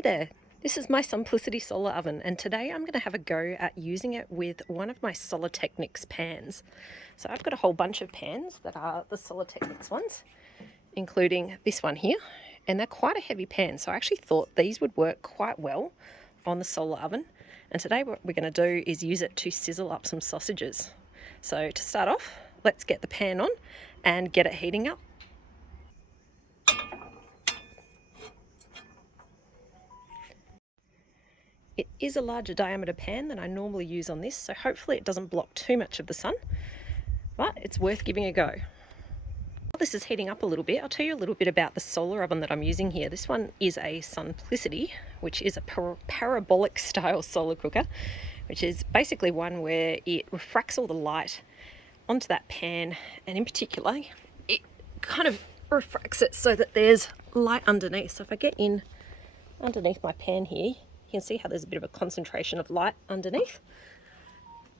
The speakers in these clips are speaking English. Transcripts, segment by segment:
Hey there, this is my Sunplicity Solar Oven, and today I'm going to have a go at using it with one of my Solidteknics pans. So I've got a whole bunch of pans that are the Solidteknics ones, including this one here, and they're quite a heavy pan, so I actually thought these would work quite well on the solar oven. And today what we're going to do is use it to sizzle up some sausages. So to start off, let's get the pan on and get it heating up. It is a larger diameter pan than I normally use on this, so hopefully it doesn't block too much of the sun, but it's worth giving a go. While this is heating up a little bit, I'll tell you a little bit about the solar oven that I'm using here. This one is a Sunplicity, which is a parabolic style solar cooker, which is basically one where it refracts all the light onto that pan, and in particular, it kind of refracts it so that there's light underneath. So if I get in underneath my pan here, you can see how there's a bit of a concentration of light underneath.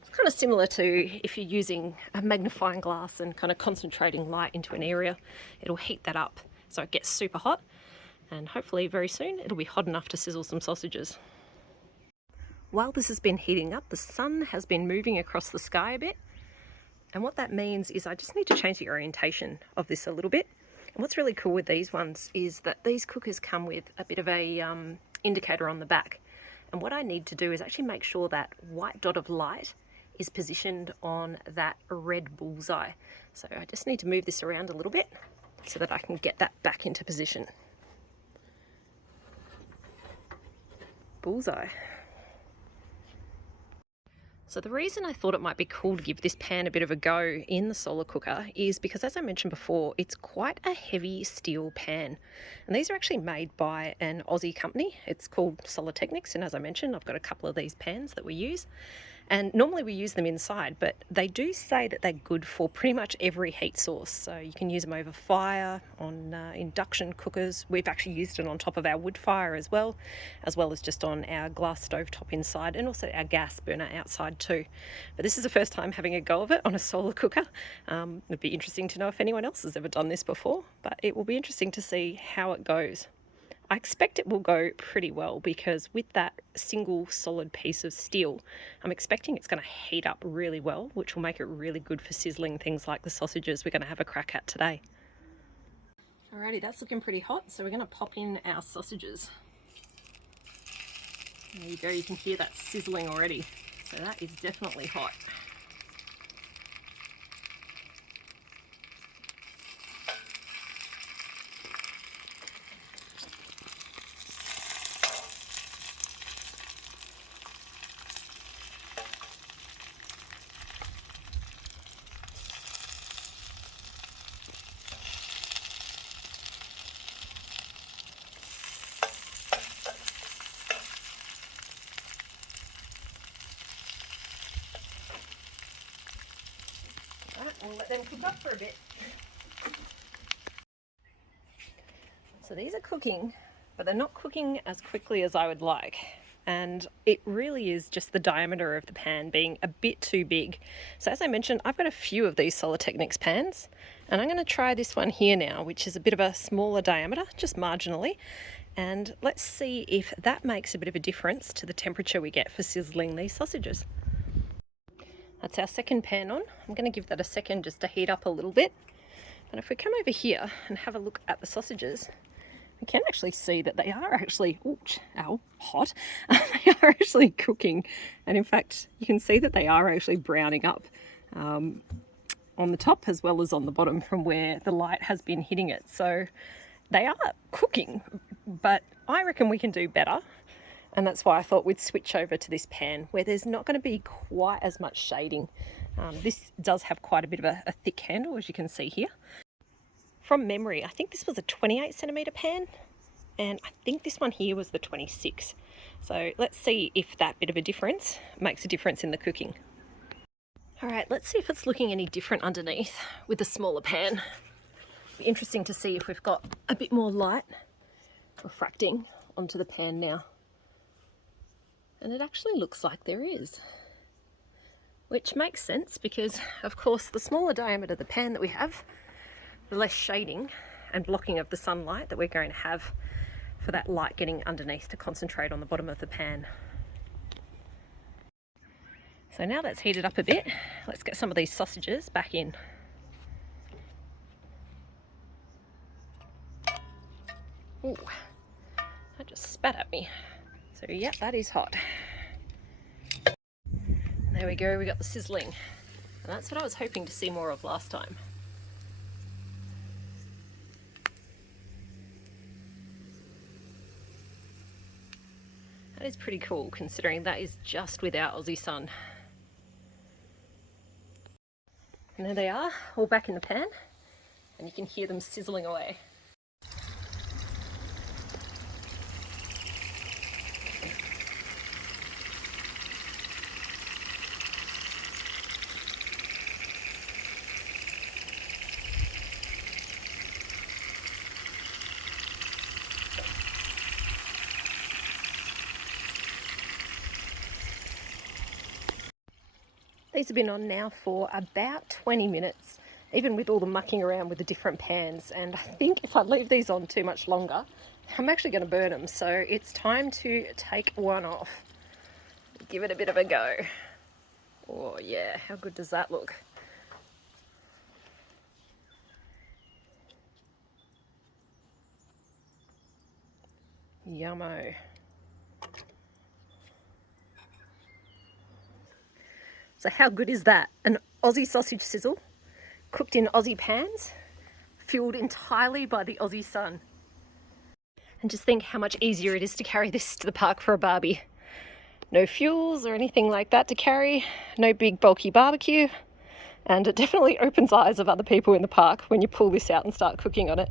It's kind of similar to if you're using a magnifying glass and kind of concentrating light into an area. It'll heat that up so it gets super hot, and hopefully very soon it'll be hot enough to sizzle some sausages. While this has been heating up, the sun has been moving across the sky a bit, and what that means is I just need to change the orientation of this a little bit. And what's really cool with these ones is that these cookers come with a bit of a indicator on the back, and what I need to do is actually make sure that white dot of light is positioned on that red bullseye. So I just need to move this around a little bit so that I can get that back into position. Bullseye. So the reason I thought it might be cool to give this pan a bit of a go in the solar cooker is because, as I mentioned before, it's quite a heavy steel pan. And these are actually made by an Aussie company. It's called Solidteknics, and as I mentioned, I've got a couple of these pans that we use. And normally we use them inside, but they do say that they're good for pretty much every heat source. So you can use them over fire, on induction cookers. We've actually used it on top of our wood fire as well as just on our glass stovetop inside, and also our gas burner outside too. But this is the first time having a go of it on a solar cooker. It'd be interesting to know if anyone else has ever done this before, but it will be interesting to see how it goes. I expect it will go pretty well because with that single solid piece of steel, I'm expecting it's going to heat up really well, which will make it really good for sizzling things like the sausages we're going to have a crack at today. Alrighty, that's looking pretty hot, so we're going to pop in our sausages. There you go, you can hear that sizzling already, so that is definitely hot. We'll let them cook up for a bit. So these are cooking, but they're not cooking as quickly as I would like. And it really is just the diameter of the pan being a bit too big. So as I mentioned, I've got a few of these Solidteknics pans, and I'm going to try this one here now, which is a bit of a smaller diameter, just marginally. And let's see if that makes a bit of a difference to the temperature we get for sizzling these sausages. That's our second pan on. I'm going to give that a second just to heat up a little bit. And if we come over here and have a look at the sausages, we can actually see that they are actually, hot. They are actually cooking. And in fact, you can see that they are actually browning up on the top as well as on the bottom from where the light has been hitting it. So they are cooking, but I reckon we can do better. And that's why I thought we'd switch over to this pan where there's not going to be quite as much shading. This does have quite a bit of a thick handle, as you can see here. From memory, I think this was a 28 centimetre pan, and I think this one here was the 26. So let's see if that bit of a difference makes a difference in the cooking. All right, let's see if it's looking any different underneath with the smaller pan. It'll be interesting to see if we've got a bit more light refracting onto the pan now. And it actually looks like there is, which makes sense because, of course, the smaller diameter the pan that we have, the less shading and blocking of the sunlight that we're going to have for that light getting underneath to concentrate on the bottom of the pan. So now that's heated up a bit, let's get some of these sausages back in. Ooh, that just spat at me. So yep, that is hot. There we go, we got the sizzling. And that's what I was hoping to see more of last time. That is pretty cool, considering that is just with our Aussie sun. And there they are, all back in the pan, and you can hear them sizzling away. These have been on now for about 20 minutes, even with all the mucking around with the different pans. And I think if I leave these on too much longer, I'm actually going to burn them. So it's time to take one off. Give it a bit of a go. Oh yeah, how good does that look? Yummo. So how good is that? An Aussie sausage sizzle, cooked in Aussie pans, fueled entirely by the Aussie sun. And just think how much easier it is to carry this to the park for a barbie. No fuels or anything like that to carry, no big bulky barbecue, and it definitely opens eyes of other people in the park when you pull this out and start cooking on it.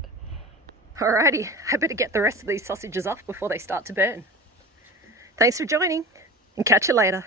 Alrighty, I better get the rest of these sausages off before they start to burn. Thanks for joining, and catch you later.